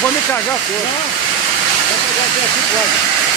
vou me cagar, pô. Não, vai pegar aqui, pode.